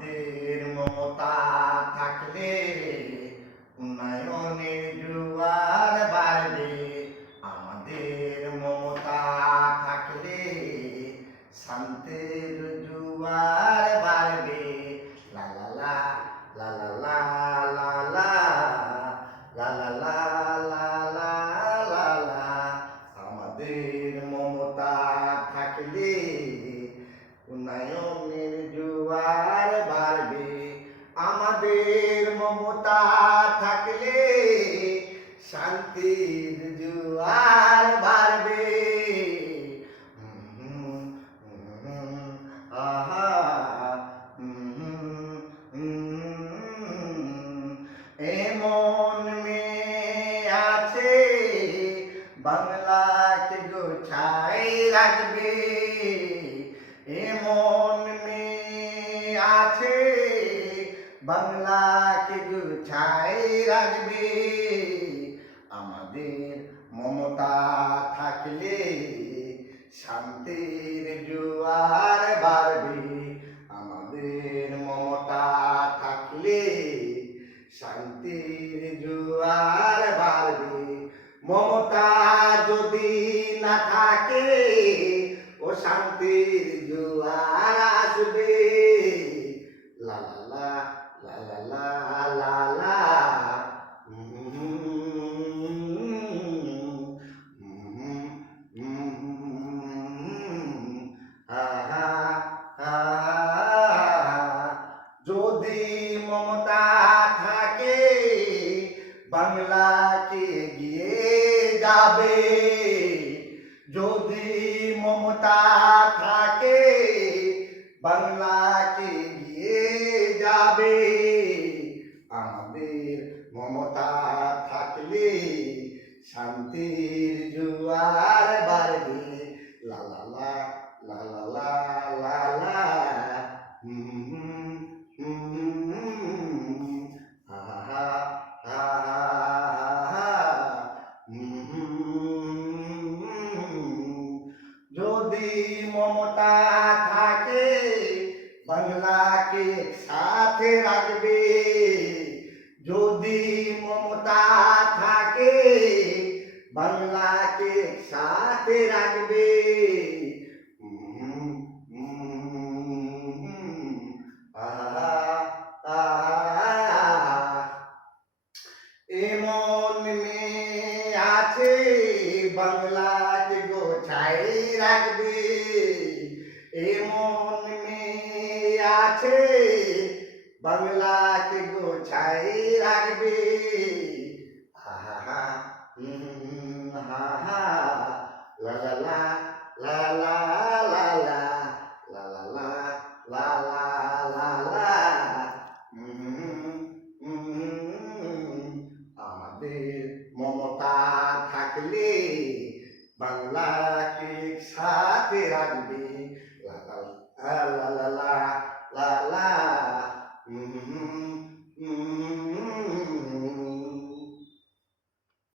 আমাদের মমতা থাকলে উন্নয়নের জোয়ার বাড়বে। আমাদের মমতা থাকলে শান্তির জোয়ার বাড়বে। লা লা লা লা লা লা লা লা লা লা লা লা লা লা। আমাদের মমতা থাকলে উন্নয়নের জোয়ার বাড়বে। আমাদের মমতা থাকলে শান্তির জোয়ার বাড়বে। আহা এমন মেয়ে আছে বাংলাকে গোছাই রাখবে। এমন মেয়ে আছে বাংলাকে গুছাই রাখবে। আমাদের মমতা থাকলে শান্তির জোয়ার বাড়বে। আমাদের মমতা থাকলে শান্তির জোয়ার বাড়বে। মমতা যদি না থাকে ও শান্তির জোয়ার আসবে। লা লা লা লা লা লা লা যদি মমতা থাকে বাংলাকে এগিয়ে যাবে। যদি মমতা থাকে বাংলাকে এগিয়ে যাবে। আমাদের মমতা থাকলে শান্তির জোয়ার বাড়বে। লা লা লা লা লা লা লা যদি মমতা থাকে বাংলাকে সাথে রাখবে। যদি মমতা থাকে বাংলাকে সাথে রাখবে। এমন মেয়ে আছে বাংলাকে গোছাই রাখবে। এমন মেয়ে আছে বাংলাকে গোছাই রাখবে। আহা হা হা লা লা লা লা লা লা লা লা লা লা লা লা। আমাদের মমতা থাকলে বাংলাকে সাথে রাখবে। লা লা লা